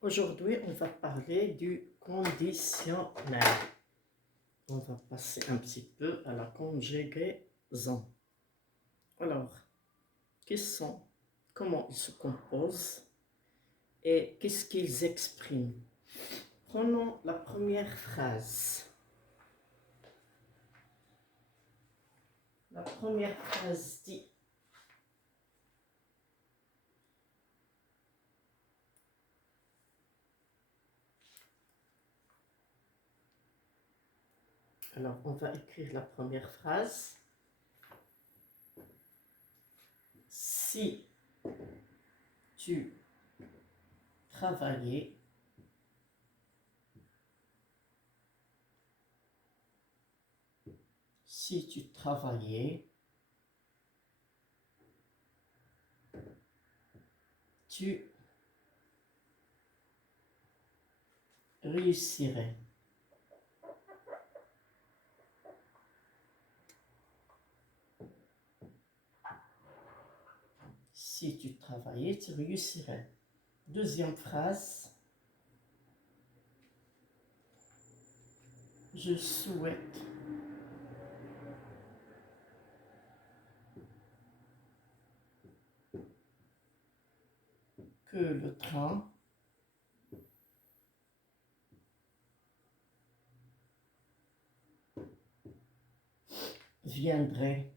Aujourd'hui, on va parler du conditionnel. On va passer un petit peu à la conjugaison. Alors, comment ils se composent et qu'est-ce qu'ils expriment? Prenons la première phrase. La première phrase dit: alors, on va écrire la première phrase. Si tu travaillais, tu réussirais. Si tu travaillais, tu réussirais. Deuxième phrase: je souhaite que le train viendrait.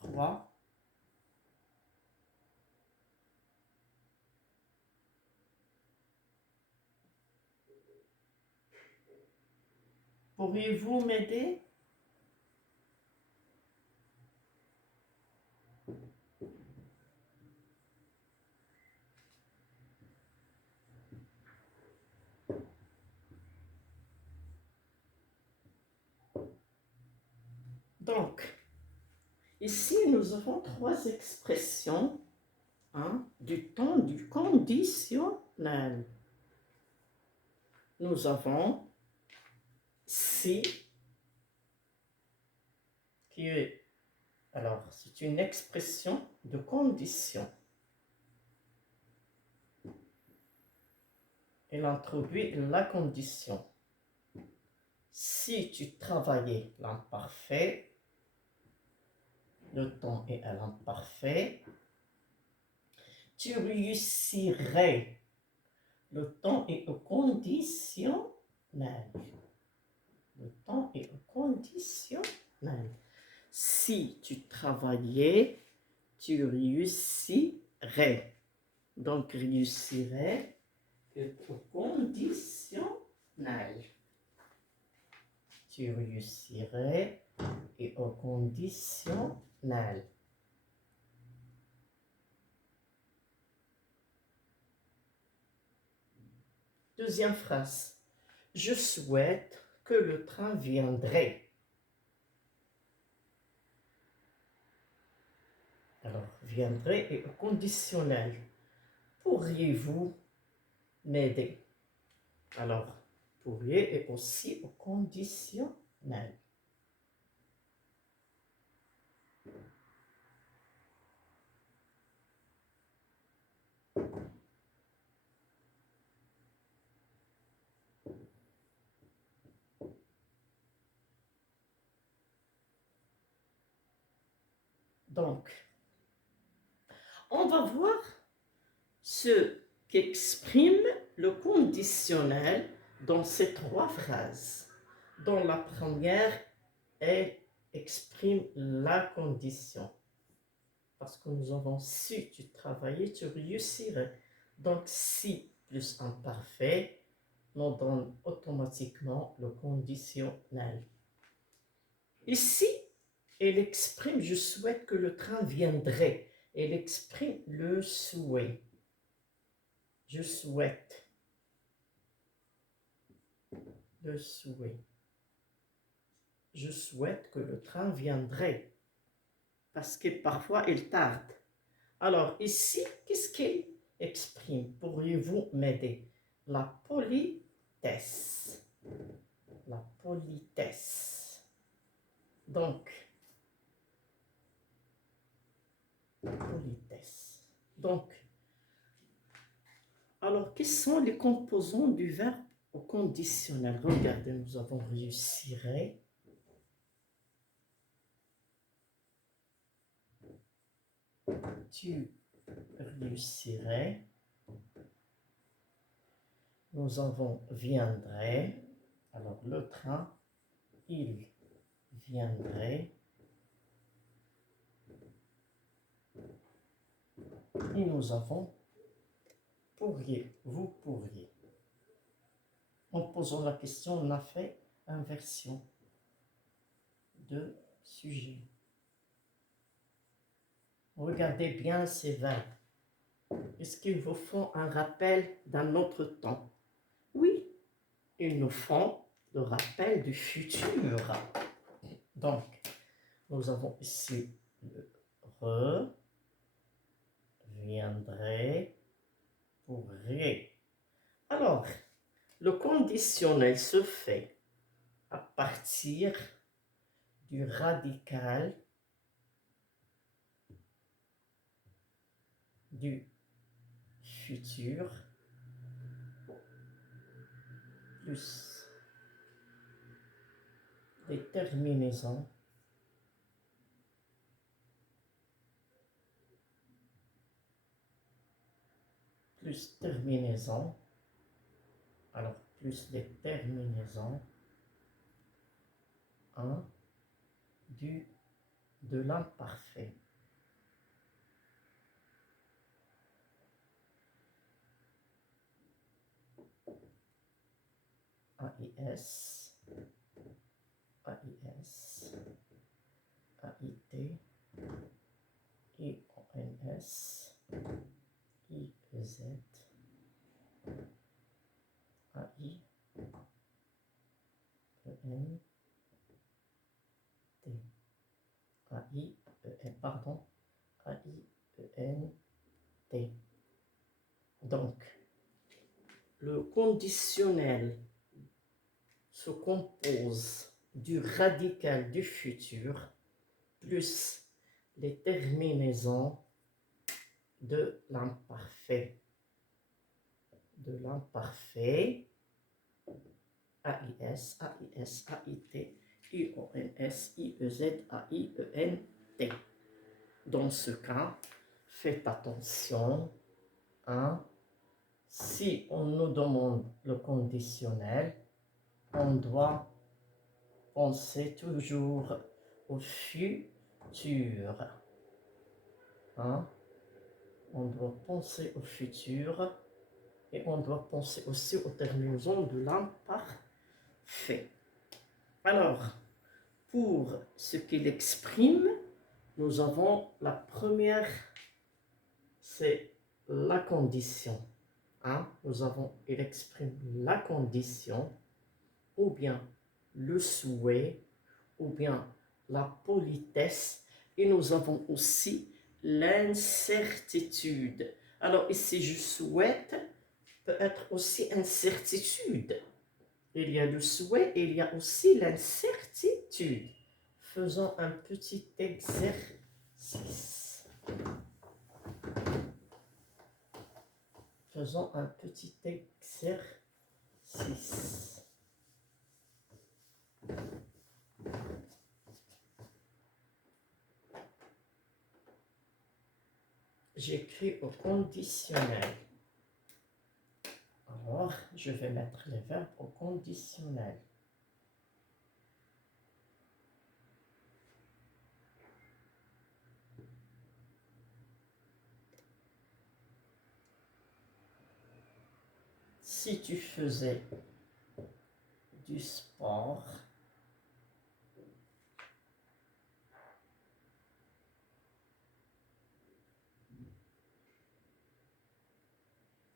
3. Pourriez-vous m'aider? Donc, ici, nous avons trois expressions du temps du conditionnel. Nous avons si, qui est, alors, c'est une expression de condition. Elle introduit la condition. Si tu travaillais, l'imparfait, le temps est à l'imparfait. Tu réussirais, le temps est au conditionnel. Le temps est au conditionnel. Si tu travaillais, tu réussirais. Donc, réussirais est au conditionnel. Tu réussirais et au conditionnel. Deuxième phrase: je souhaite que le train viendrait. Alors, viendrait et au conditionnel. Pourriez-vous m'aider? Alors, pourriez est aussi au conditionnel. Donc, on va voir ce qu'exprime le conditionnel dans ces trois phrases. Dans la première, elle exprime la condition. Parce que nous avons si tu travaillais, tu réussirais. Donc, si plus imparfait nous donne automatiquement le conditionnel. Ici, elle exprime je souhaite que le train viendrait. Elle exprime le souhait. Je souhaite. Le souhait. Je souhaite que le train viendrait. Parce que parfois, il tarde. Alors, ici, qu'est-ce qu'il exprime? Pourriez-vous m'aider? La politesse. La politesse. Donc, Donc, alors, quels sont les composants du verbe au conditionnel? Regardez, nous avons réussirait. Tu réussirais. Nous avons viendrait. Alors, le train, il viendrait. Et nous avons pourriez, vous pourriez. En posant la question, on a fait inversion de sujet. Regardez bien ces verbes. Est-ce qu'ils vous font un rappel d'un autre temps? Oui, ils nous font le rappel du futur. Donc, nous avons ici le reviendrait, pourrait. Alors, le conditionnel se fait à partir du radical du futur plus des terminaisons plus terminaisons, alors plus des terminaisons, de l'imparfait. AIS, AIS, AIT, IONS, IEZ, AI, EN, T, AI, pardon, AI, EN, T. Donc, le conditionnel se compose du radical du futur plus les terminaisons de l'imparfait. De l'imparfait, AIS, AIS, AIT, IONS, IEZ, AIENT. Dans ce cas, faites attention, hein, si on nous demande le conditionnel, on doit penser toujours au futur. Hein? On doit penser au futur et on doit penser aussi aux terminaisons de l'imparfait. Alors, pour ce qu'il exprime, nous avons la première, c'est la condition. Hein? Il exprime la condition, ou bien le souhait, ou bien la politesse, et nous avons aussi l'incertitude. Alors ici, je souhaite peut être aussi incertitude. Il y a le souhait et il y a aussi l'incertitude. Faisons un petit exercice. Faisons un petit exercice. J'écris au conditionnel. Alors, je vais mettre les verbes au conditionnel. Si tu faisais du sport,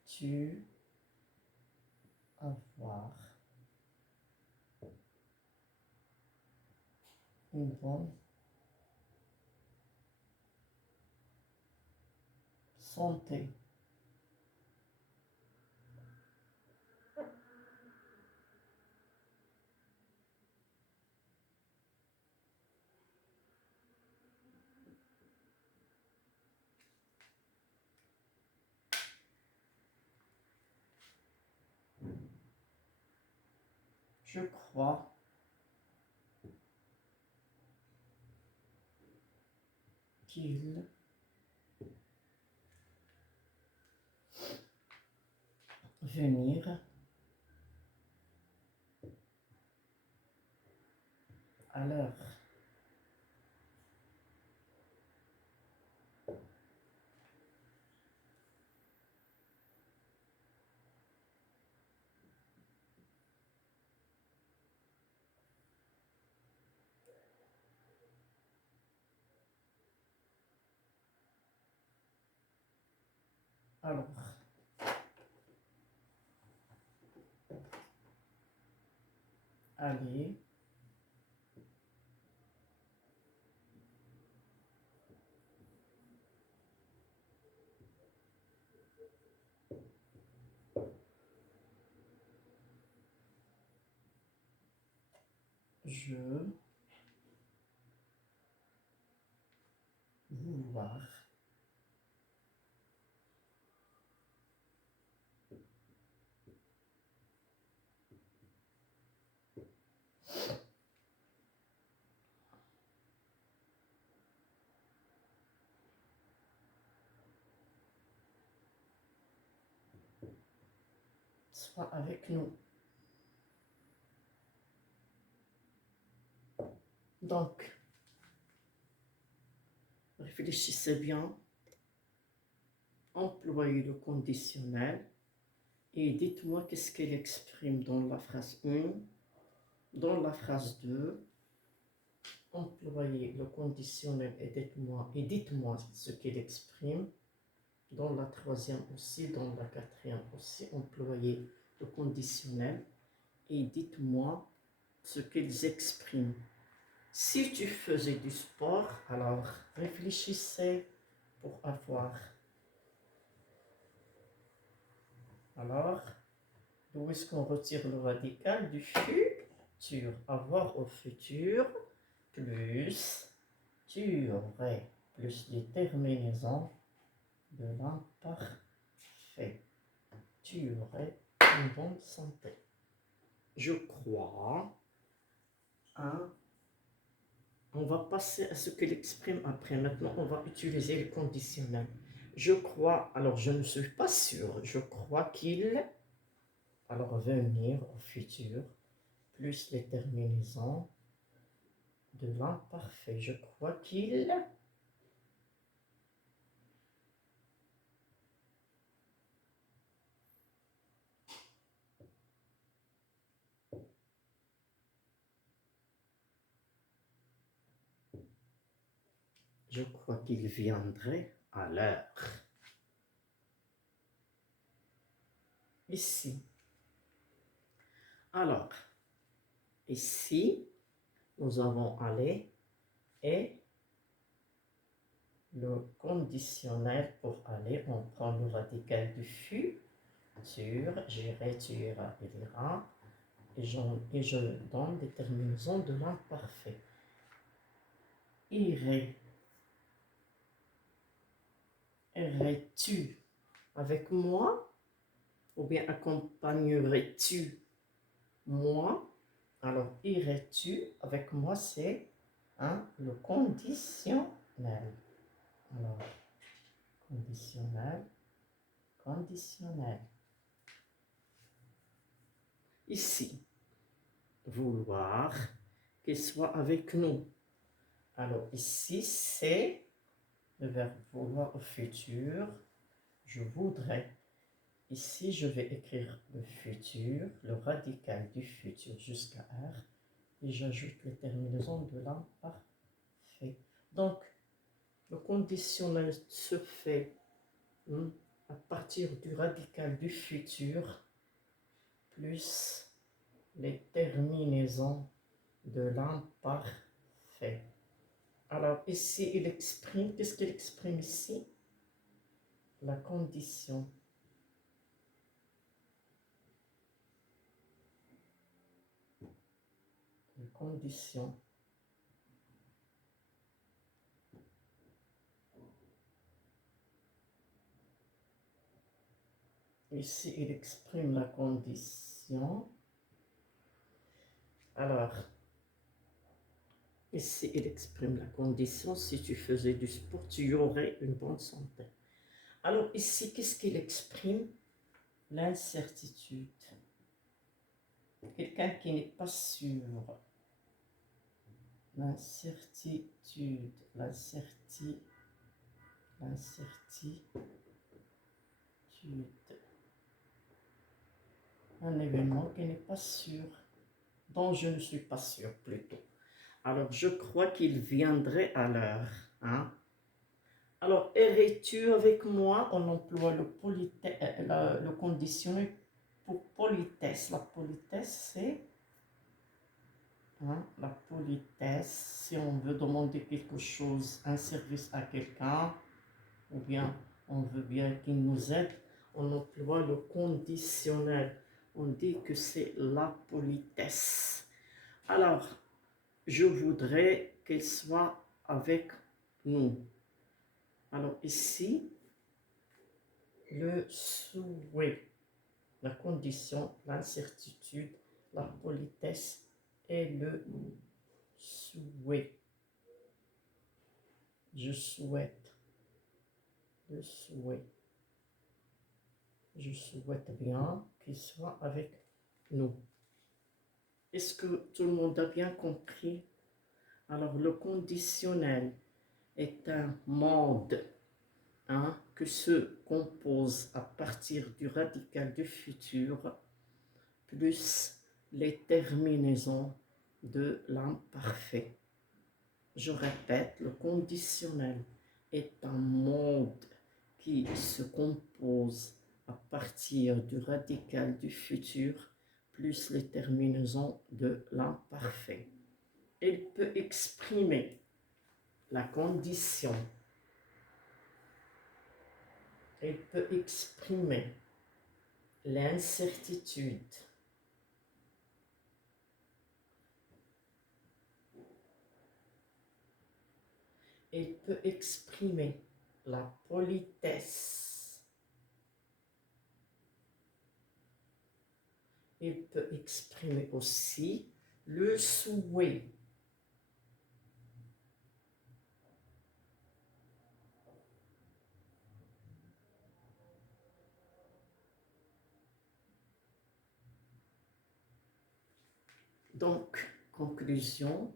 tu avoir une bonne santé. Je crois qu'il venir à l'heure. Alors, aller je vouloir soit avec nous. Donc, réfléchissez bien, employez le conditionnel et dites-moi qu'est-ce qu'elle exprime dans la phrase 1, dans la phrase 2. Employez le conditionnel et dites-moi ce qu'il exprime. Dans la troisième aussi, dans la quatrième aussi, employez le conditionnel et dites-moi ce qu'ils expriment. Si tu faisais du sport, alors réfléchissez pour avoir. Alors, d'où est-ce qu'on retire le radical du futur? Avoir au futur, plus tu aurais, plus les terminaisons de l'imparfait. Tu aurais une bonne santé. Je crois. Hein? On va passer à ce qu'il exprime après. Maintenant, on va utiliser le conditionnel. Je crois, alors je ne suis pas sûr, je crois qu'il, alors venir au futur, plus les terminaisons de l'imparfait. Je crois qu'il, je crois qu'il viendrait à l'heure. Ici. Alors, ici, nous avons aller et le conditionnel pour aller, on prend le radical du futur, j'irai, tu iras, il ira, et je donne des terminaisons de l'imparfait. Irai, irais-tu avec moi, ou bien accompagnerais-tu moi? Alors, irais-tu avec moi, c'est le conditionnel. Alors, conditionnel, conditionnel. Ici, vouloir qu'il soit avec nous. Alors, ici, c'est le verbe vouloir au futur. Je voudrais. Ici, je vais écrire le futur, le radical du futur jusqu'à R. Et j'ajoute les terminaisons de l'imparfait. Donc, le conditionnel se fait à partir du radical du futur plus les terminaisons de l'imparfait. Alors ici, il exprime, qu'est-ce qu'il exprime ici? La condition. La condition. Ici, il exprime la condition Alors, ici, il exprime la condition. Si tu faisais du sport, tu aurais une bonne santé. Alors ici, qu'est-ce qu'il exprime? L'incertitude. Quelqu'un qui n'est pas sûr. L'incertitude. L'incertitude. Un événement qui n'est pas sûr. Dont je ne suis pas sûr plutôt. Alors je crois qu'il viendrait à l'heure. Hein? Alors, irais-tu avec moi? On emploie le conditionnel pour politesse. La politesse, c'est la politesse. Si on veut demander quelque chose, un service à quelqu'un, ou bien on veut bien qu'il nous aide, on emploie le conditionnel. On dit que c'est la politesse. Alors, je voudrais qu'elle soit avec nous. Alors ici, le souhait, la condition, l'incertitude, la politesse et le souhait. Je souhaite, le souhait. Je souhaite bien qu'il soit avec nous. Est-ce que tout le monde a bien compris? Alors, le conditionnel est un mode que se compose à partir du radical du futur plus les terminaisons de l'imparfait. Je répète, le conditionnel est un mode qui se compose à partir du radical du futur plus les terminaisons de l'imparfait. Il peut exprimer la condition. Il peut exprimer l'incertitude. Il peut exprimer la politesse. Il peut exprimer aussi le souhait. Donc, conclusion,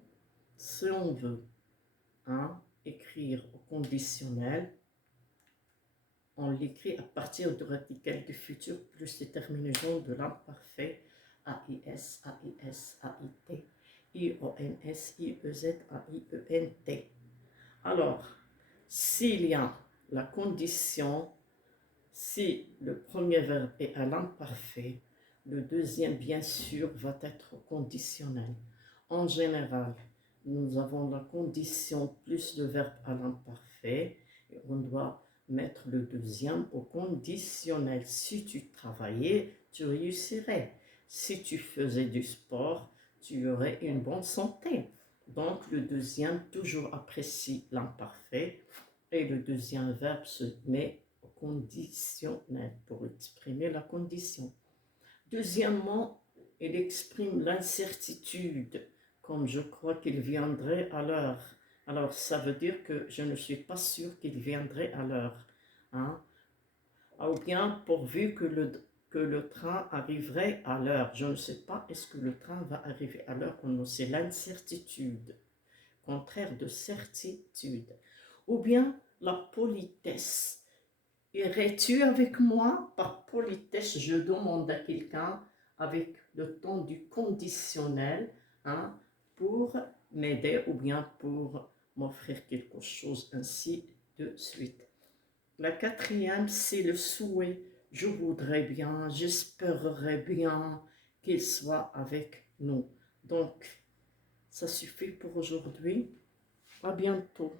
si on veut écrire au conditionnel, on l'écrit à partir du radical du futur plus les terminaisons de l'imparfait AIS, AIS, AIT, IONS, IEZ, AIENT. Alors, s'il y a la condition, si le premier verbe est à l'imparfait, le deuxième, bien sûr, va être conditionnel. En général, nous avons la condition plus le verbe à l'imparfait et on doit mettre le deuxième au conditionnel. Si tu travaillais, tu réussirais. Si tu faisais du sport, tu aurais une bonne santé. Donc, le deuxième toujours apprécie l'imparfait et le deuxième verbe se met au conditionnel pour exprimer la condition. Deuxièmement, il exprime l'incertitude, comme je crois qu'il viendrait à l'heure. Alors, ça veut dire que je ne suis pas sûr qu'il viendrait à l'heure. Ou bien pourvu que le train arriverait à l'heure. Je ne sais pas, est-ce que le train va arriver à l'heure ou non? C'est l'incertitude, contraire de certitude. Ou bien la politesse. Irais-tu avec moi? Par politesse, je demande à quelqu'un avec le ton du conditionnel pour m'aider ou bien pour m'offrir quelque chose, ainsi de suite. La quatrième, c'est le souhait. Je voudrais bien, j'espérerais bien qu'il soit avec nous. Donc, ça suffit pour aujourd'hui. À bientôt.